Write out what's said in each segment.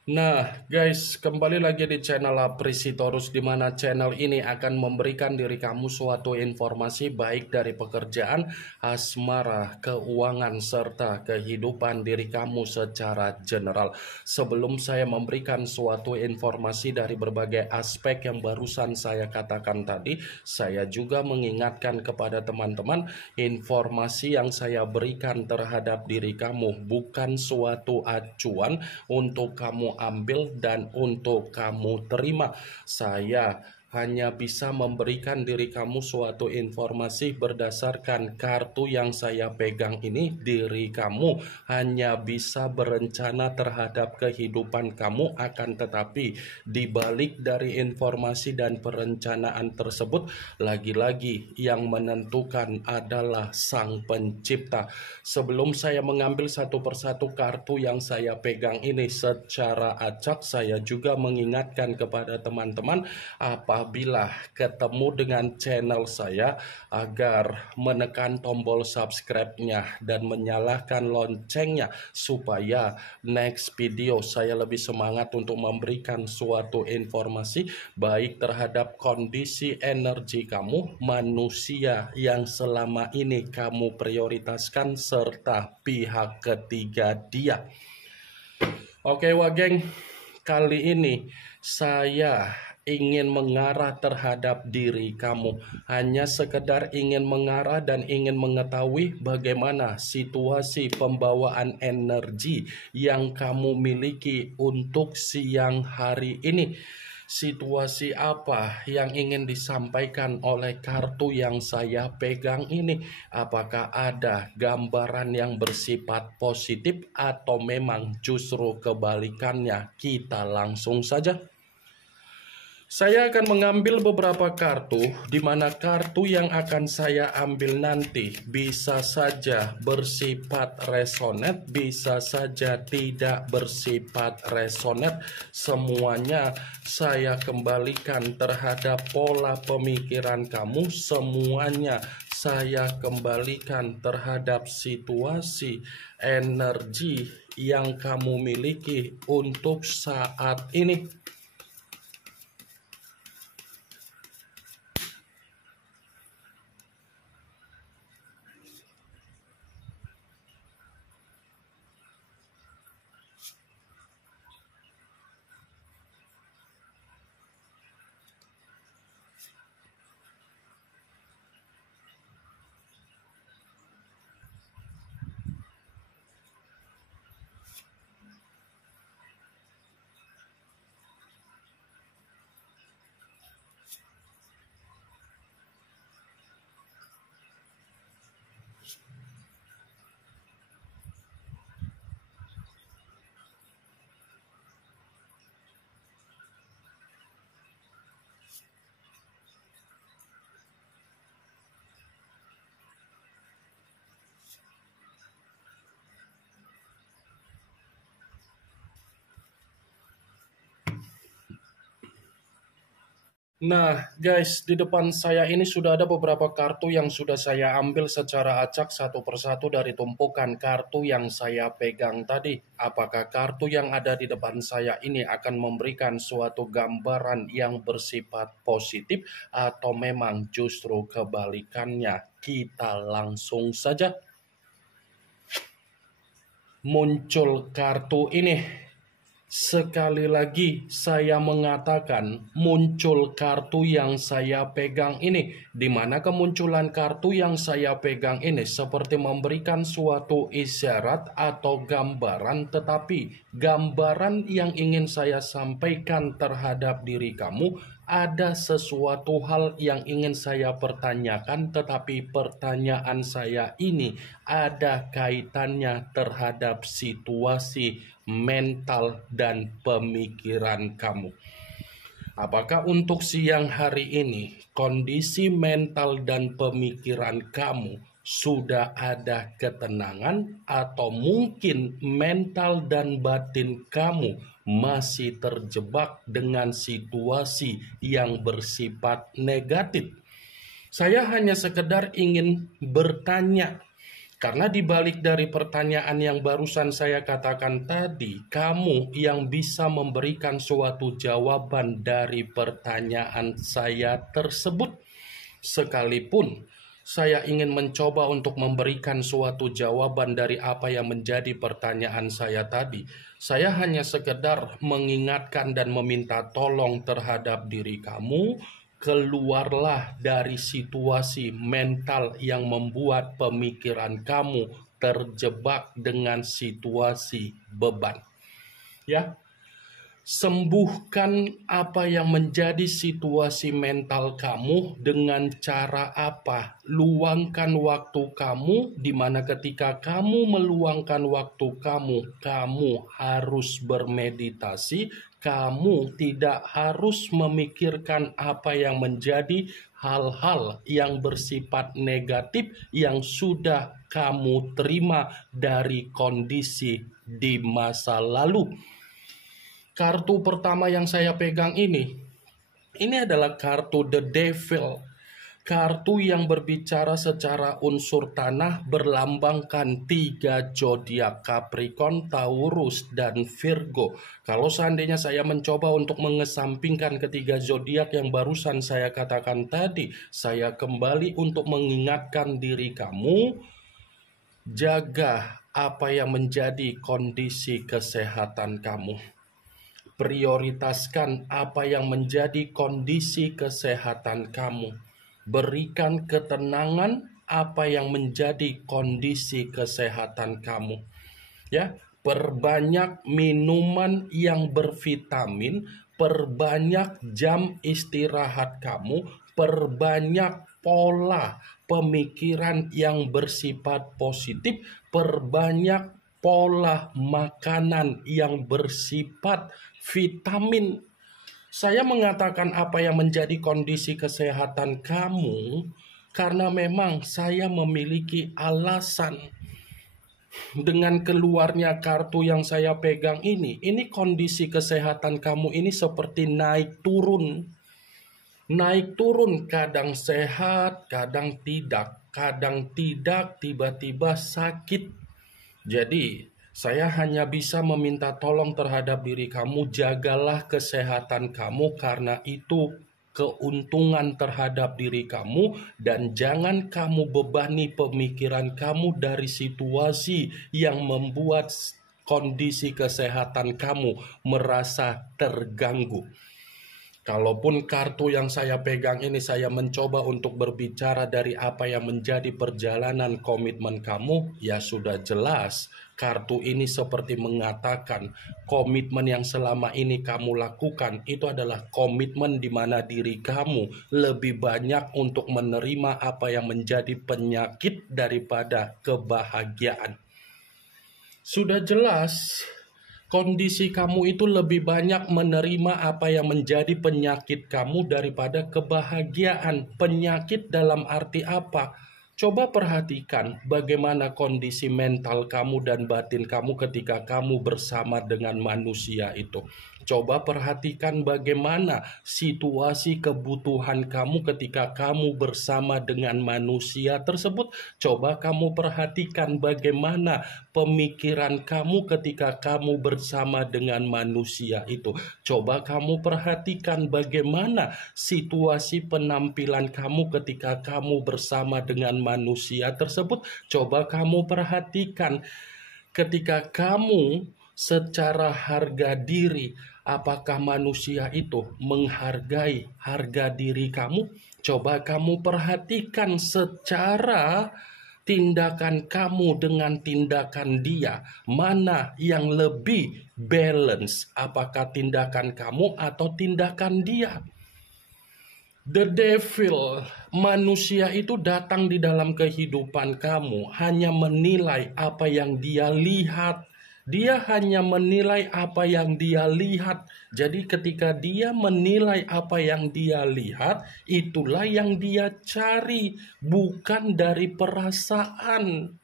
Nah, guys, kembali lagi di channel Aprisitorus, di mana channel ini akan memberikan diri kamu suatu informasi baik dari pekerjaan, asmara, keuangan, serta kehidupan diri kamu secara general. Sebelum saya memberikan suatu informasi dari berbagai aspek yang barusan saya katakan tadi, saya juga mengingatkan kepada teman-teman, informasi yang saya berikan terhadap diri kamu bukan suatu acuan untuk kamu ambil dan untuk kamu terima. Saya hanya bisa memberikan diri kamu suatu informasi berdasarkan kartu yang saya pegang ini. Diri kamu hanya bisa berencana terhadap kehidupan kamu, akan tetapi dibalik dari informasi dan perencanaan tersebut, lagi-lagi yang menentukan adalah Sang Pencipta. Sebelum saya mengambil satu persatu kartu yang saya pegang ini secara acak, saya juga mengingatkan kepada teman-teman apabila ketemu dengan channel saya agar menekan tombol subscribe-nya dan menyalakan loncengnya supaya next video saya lebih semangat untuk memberikan suatu informasi baik terhadap kondisi energi kamu, manusia yang selama ini kamu prioritaskan, serta pihak ketiga dia. Oke, Wageng, kali ini saya ingin mengarah terhadap diri kamu. Hanya sekedar ingin mengarah dan ingin mengetahui bagaimana situasi pembawaan energi yang kamu miliki untuk siang hari ini. Situasi apa yang ingin disampaikan oleh kartu yang saya pegang ini? Apakah ada gambaran yang bersifat positif atau memang justru kebalikannya? Kita langsung saja. Saya akan mengambil beberapa kartu, di mana kartu yang akan saya ambil nanti bisa saja bersifat resonate, bisa saja tidak bersifat resonate. Semuanya saya kembalikan terhadap pola pemikiran kamu, semuanya saya kembalikan terhadap situasi energi yang kamu miliki untuk saat ini. Nah, guys, di depan saya ini sudah ada beberapa kartu yang sudah saya ambil secara acak satu persatu dari tumpukan kartu yang saya pegang tadi. Apakah kartu yang ada di depan saya ini akan memberikan suatu gambaran yang bersifat positif atau memang justru kebalikannya? Kita langsung saja. Muncul kartu ini. Sekali lagi saya mengatakan muncul kartu yang saya pegang ini, di mana kemunculan kartu yang saya pegang ini seperti memberikan suatu isyarat atau gambaran, tetapi gambaran yang ingin saya sampaikan terhadap diri kamu, ada sesuatu hal yang ingin saya pertanyakan, tetapi pertanyaan saya ini ada kaitannya terhadap situasi mental dan pemikiran kamu. Apakah untuk siang hari ini kondisi mental dan pemikiran kamu sudah ada ketenangan, atau mungkin mental dan batin kamu masih terjebak dengan situasi yang bersifat negatif? Saya hanya sekedar ingin bertanya, Karena dibalik dari pertanyaan yang barusan saya katakan tadi, kamu yang bisa memberikan suatu jawaban dari pertanyaan saya tersebut. Sekalipun saya ingin mencoba untuk memberikan suatu jawaban dari apa yang menjadi pertanyaan saya tadi, saya hanya sekedar mengingatkan dan meminta tolong terhadap diri kamu. Keluarlah dari situasi mental yang membuat pemikiran kamu terjebak dengan situasi beban. Ya, sembuhkan apa yang menjadi situasi mental kamu dengan cara apa? Luangkan waktu kamu, di mana ketika kamu meluangkan waktu kamu, kamu harus bermeditasi, kamu tidak harus memikirkan apa yang menjadi hal-hal yang bersifat negatif yang sudah kamu terima dari kondisi di masa lalu. Kartu pertama yang saya pegang ini adalah kartu The Devil. Kartu yang berbicara secara unsur tanah berlambangkan 3 zodiak Capricorn, Taurus, dan Virgo. Kalau seandainya saya mencoba untuk mengesampingkan ketiga zodiak yang barusan saya katakan tadi, saya kembali untuk mengingatkan diri kamu, jaga apa yang menjadi kondisi kesehatan kamu. Prioritaskan apa yang menjadi kondisi kesehatan kamu. Berikan ketenangan apa yang menjadi kondisi kesehatan kamu. Ya, perbanyak minuman yang bervitamin, perbanyak jam istirahat kamu, perbanyak pola pemikiran yang bersifat positif, perbanyak pola makanan yang bersifat vitamin. Saya mengatakan apa yang menjadi kondisi kesehatan kamu karena memang saya memiliki alasan. Dengan keluarnya kartu yang saya pegang ini kondisi kesehatan kamu ini seperti naik turun. Naik turun, kadang sehat, kadang tidak, tiba-tiba sakit. Jadi saya hanya bisa meminta tolong terhadap diri kamu, jagalah kesehatan kamu karena itu keuntungan terhadap diri kamu, dan jangan kamu bebani pemikiran kamu dari situasi yang membuat kondisi kesehatan kamu merasa terganggu. Kalaupun kartu yang saya pegang ini saya mencoba untuk berbicara dari apa yang menjadi perjalanan komitmen kamu, ya sudah jelas kartu ini seperti mengatakan komitmen yang selama ini kamu lakukan itu adalah komitmen di mana diri kamu lebih banyak untuk menerima apa yang menjadi penyakit daripada kebahagiaan. Sudah jelas kondisi kamu itu lebih banyak menerima apa yang menjadi penyakit kamu daripada kebahagiaan. Penyakit dalam arti apa? Coba perhatikan bagaimana kondisi mental kamu dan batin kamu ketika kamu bersama dengan manusia itu. Coba perhatikan bagaimana situasi kebutuhan kamu ketika kamu bersama dengan manusia tersebut. Coba kamu perhatikan bagaimana pemikiran kamu ketika kamu bersama dengan manusia itu. Coba kamu perhatikan bagaimana situasi penampilan kamu ketika kamu bersama dengan manusia tersebut. Coba kamu perhatikan ketika kamu secara harga diri, apakah manusia itu menghargai harga diri kamu? Coba kamu perhatikan secara tindakan kamu dengan tindakan dia, mana yang lebih balance? Apakah tindakan kamu atau tindakan dia? The devil, manusia itu datang di dalam kehidupan kamu hanya menilai apa yang dia lihat. Dia hanya menilai apa yang dia lihat. Jadi ketika dia menilai apa yang dia lihat, itulah yang dia cari, bukan dari perasaan.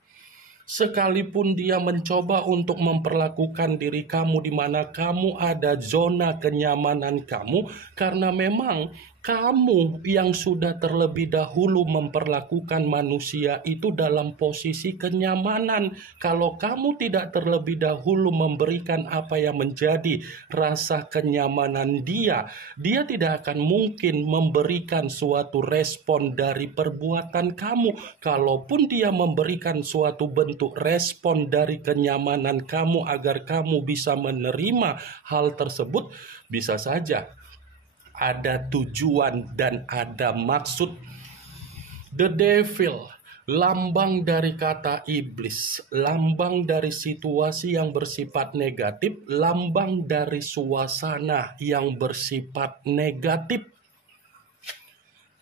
Sekalipun dia mencoba untuk memperlakukan diri kamu di mana kamu ada zona kenyamanan kamu, karena memang Kamu yang sudah terlebih dahulu memperlakukan manusia itu dalam posisi kenyamanan. Kalau kamu tidak terlebih dahulu memberikan apa yang menjadi rasa kenyamanan dia tidak akan mungkin memberikan suatu respon dari perbuatan kamu. Kalaupun dia memberikan suatu bentuk respon dari kenyamanan kamu agar kamu bisa menerima hal tersebut, bisa saja ada tujuan dan ada maksud. The devil, lambang dari kata iblis, lambang dari situasi yang bersifat negatif, lambang dari suasana yang bersifat negatif.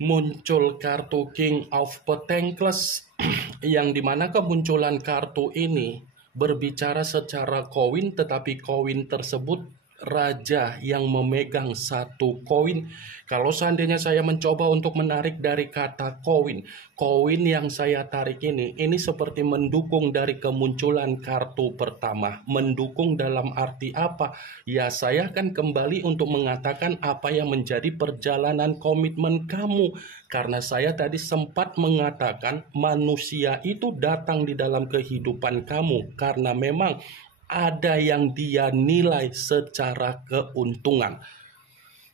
Muncul kartu King of Pentacles yang dimana kemunculan kartu ini berbicara secara koin, tetapi koin tersebut raja yang memegang satu koin. Kalau seandainya saya mencoba untuk menarik dari kata koin yang saya tarik ini seperti mendukung dari kemunculan kartu pertama. Mendukung dalam arti apa? Ya, saya akan kembali untuk mengatakan apa yang menjadi perjalanan komitmen kamu. Karena saya tadi sempat mengatakan manusia itu datang di dalam kehidupan kamu karena memang ada yang dia nilai secara keuntungan.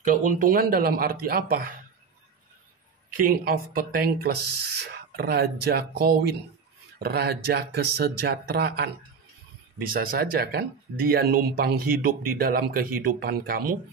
Keuntungan dalam arti apa? King of Pentacles, raja koin, raja kesejahteraan. Bisa saja kan dia numpang hidup di dalam kehidupan kamu.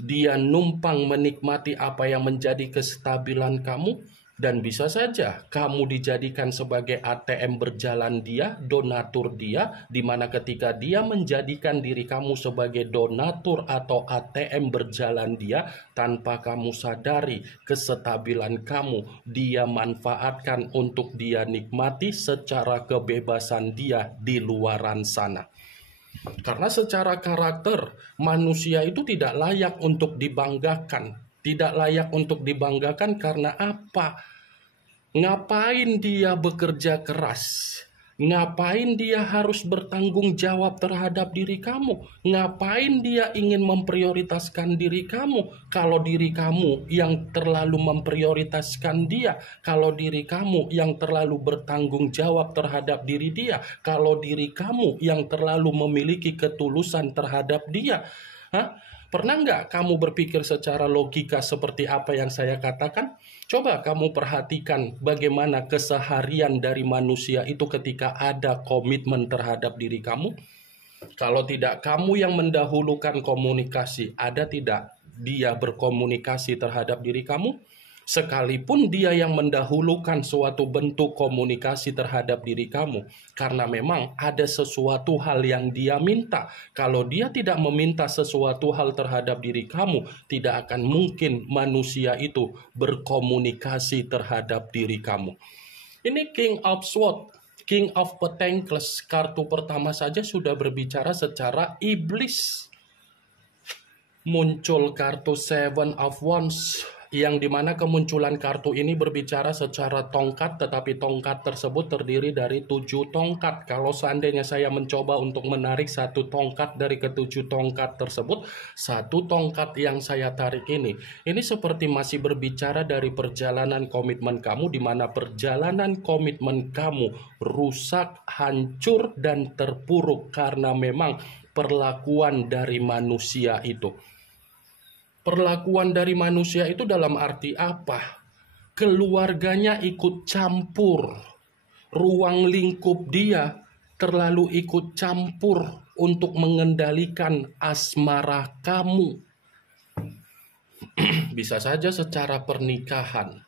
Dia numpang menikmati apa yang menjadi kestabilan kamu. Dan bisa saja kamu dijadikan sebagai ATM berjalan dia, donatur dia, di mana ketika dia menjadikan diri kamu sebagai donatur atau ATM berjalan dia, tanpa kamu sadari kestabilan kamu, dia manfaatkan untuk dia nikmati secara kebebasan dia di luaran sana. Karena secara karakter, manusia itu tidak layak untuk dibanggakan. Tidak layak untuk dibanggakan karena apa? Ngapain dia bekerja keras? Ngapain dia harus bertanggung jawab terhadap diri kamu? Ngapain dia ingin memprioritaskan diri kamu? Kalau diri kamu yang terlalu memprioritaskan dia, kalau diri kamu yang terlalu bertanggung jawab terhadap diri dia, kalau diri kamu yang terlalu memiliki ketulusan terhadap dia, pernah nggak kamu berpikir secara logika seperti apa yang saya katakan? Coba kamu perhatikan bagaimana keseharian dari manusia itu ketika ada komitmen terhadap diri kamu. Kalau tidak kamu yang mendahulukan komunikasi, ada tidak dia berkomunikasi terhadap diri kamu? Sekalipun dia yang mendahulukan suatu bentuk komunikasi terhadap diri kamu, karena memang ada sesuatu hal yang dia minta. Kalau dia tidak meminta sesuatu hal terhadap diri kamu, tidak akan mungkin manusia itu berkomunikasi terhadap diri kamu. Ini King of Swords, King of Pentacles, kartu pertama saja sudah berbicara secara iblis. Muncul kartu Seven of Wands, yang dimana kemunculan kartu ini berbicara secara tongkat, tetapi tongkat tersebut terdiri dari 7 tongkat. Kalau seandainya saya mencoba untuk menarik satu tongkat dari ke-7 tongkat tersebut, satu tongkat yang saya tarik ini seperti masih berbicara dari perjalanan komitmen kamu, di mana perjalanan komitmen kamu rusak, hancur, dan terpuruk karena memang perlakuan dari manusia itu. Perlakuan dari manusia itu dalam arti apa? Keluarganya ikut campur. Ruang lingkup dia terlalu ikut campur untuk mengendalikan asmara kamu. Bisa saja secara pernikahan,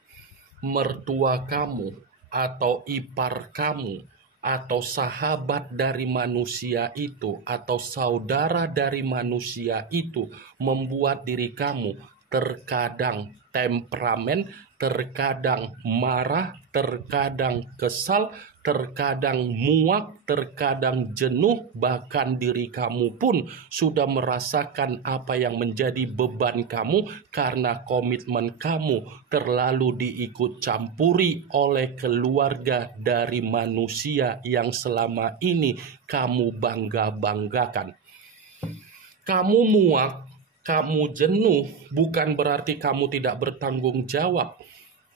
mertua kamu atau ipar kamu atau sahabat dari manusia itu atau saudara dari manusia itu membuat diri kamu terkadang temperamen, terkadang marah, terkadang kesal, terkadang muak, terkadang jenuh, bahkan diri kamu pun sudah merasakan apa yang menjadi beban kamu karena komitmen kamu terlalu diikut campuri oleh keluarga dari manusia yang selama ini kamu bangga-banggakan. Kamu muak kamu jenuh, bukan berarti kamu tidak bertanggung jawab.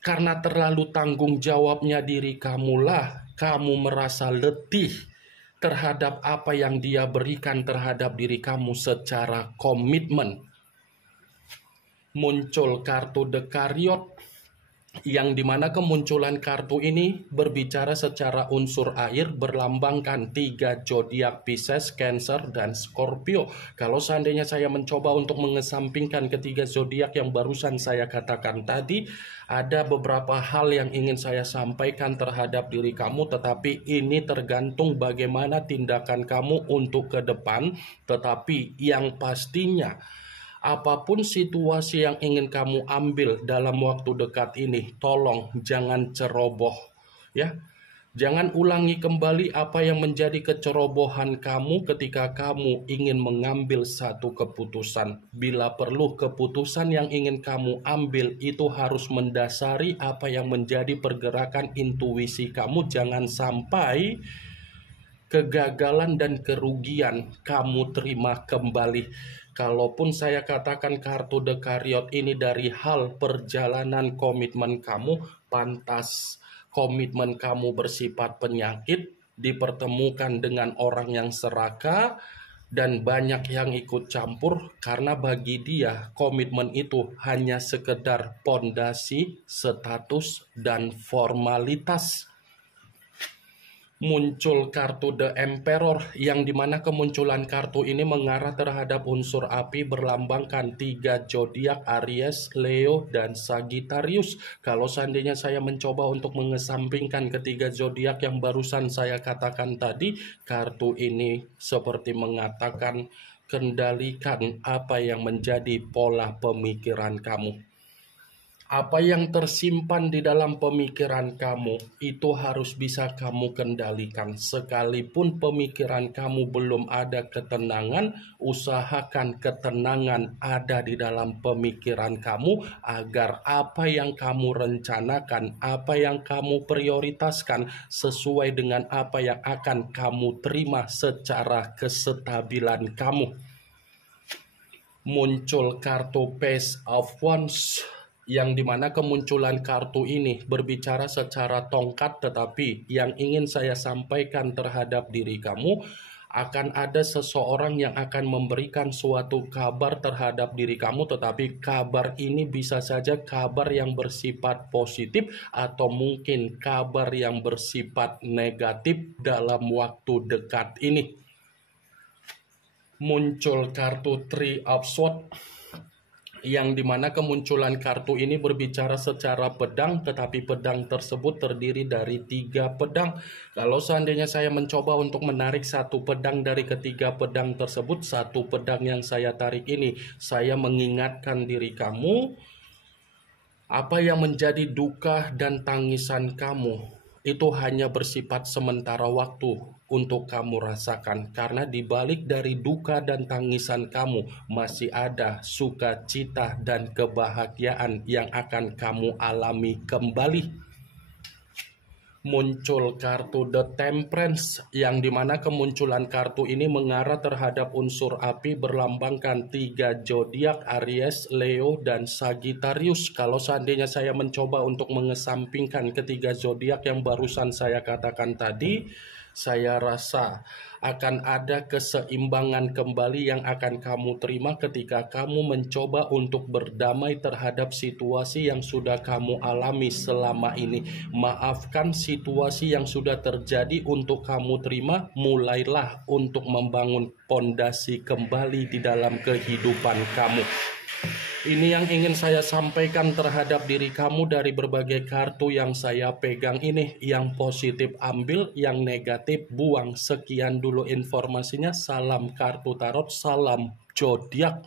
Karena terlalu tanggung jawabnya diri kamulah, kamu merasa letih terhadap apa yang dia berikan terhadap diri kamu secara komitmen. Muncul kartu The Chariot, yang dimana kemunculan kartu ini berbicara secara unsur air, berlambangkan 3 zodiak Pisces, Cancer, dan Scorpio. Kalau seandainya saya mencoba untuk mengesampingkan ketiga zodiak yang barusan saya katakan tadi, ada beberapa hal yang ingin saya sampaikan terhadap diri kamu, tetapi ini tergantung bagaimana tindakan kamu untuk ke depan. Tetapi yang pastinya, apapun situasi yang ingin kamu ambil dalam waktu dekat ini, tolong jangan ceroboh, ya. Jangan ulangi kembali apa yang menjadi kecerobohan kamu ketika kamu ingin mengambil satu keputusan. Bila perlu, keputusan yang ingin kamu ambil itu harus mendasari apa yang menjadi pergerakan intuisi kamu. Jangan sampai kegagalan dan kerugian kamu terima kembali. Kalaupun saya katakan kartu The Chariot ini dari hal perjalanan komitmen kamu, pantas komitmen kamu bersifat penyakit, dipertemukan dengan orang yang serakah, dan banyak yang ikut campur karena bagi dia komitmen itu hanya sekedar pondasi, status, dan formalitas. Muncul kartu The Emperor, yang dimana kemunculan kartu ini mengarah terhadap unsur api, berlambangkan 3 zodiak Aries, Leo, dan Sagittarius. Kalau seandainya saya mencoba untuk mengesampingkan ketiga zodiak yang barusan saya katakan tadi, kartu ini seperti mengatakan kendalikan apa yang menjadi pola pemikiran kamu. Apa yang tersimpan di dalam pemikiran kamu itu harus bisa kamu kendalikan. Sekalipun pemikiran kamu belum ada ketenangan, usahakan ketenangan ada di dalam pemikiran kamu agar apa yang kamu rencanakan, apa yang kamu prioritaskan sesuai dengan apa yang akan kamu terima secara kestabilan kamu. Muncul kartu Page of Wands, yang dimana kemunculan kartu ini berbicara secara tongkat, tetapi yang ingin saya sampaikan terhadap diri kamu, akan ada seseorang yang akan memberikan suatu kabar terhadap diri kamu, tetapi kabar ini bisa saja kabar yang bersifat positif atau mungkin kabar yang bersifat negatif dalam waktu dekat ini. Muncul kartu Three of Swords, yang dimana kemunculan kartu ini berbicara secara pedang, tetapi pedang tersebut terdiri dari 3 pedang. Kalau seandainya saya mencoba untuk menarik satu pedang dari ketiga pedang tersebut, satu pedang yang saya tarik ini, saya mengingatkan diri kamu, apa yang menjadi duka dan tangisan kamu itu hanya bersifat sementara waktu untuk kamu rasakan, karena di balik dari duka dan tangisan kamu masih ada sukacita dan kebahagiaan yang akan kamu alami kembali. Muncul kartu The Temperance, yang dimana kemunculan kartu ini mengarah terhadap unsur api, berlambangkan 3 zodiak Aries, Leo, dan Sagittarius. Kalau seandainya saya mencoba untuk mengesampingkan ketiga zodiak yang barusan saya katakan tadi, saya rasa akan ada keseimbangan kembali yang akan kamu terima ketika kamu mencoba untuk berdamai terhadap situasi yang sudah kamu alami selama ini. Maafkan situasi yang sudah terjadi untuk kamu terima, mulailah untuk membangun pondasi kembali di dalam kehidupan kamu. Ini yang ingin saya sampaikan terhadap diri kamu dari berbagai kartu yang saya pegang ini. Yang positif ambil, yang negatif buang. Sekian dulu informasinya. Salam kartu tarot, salam zodiak.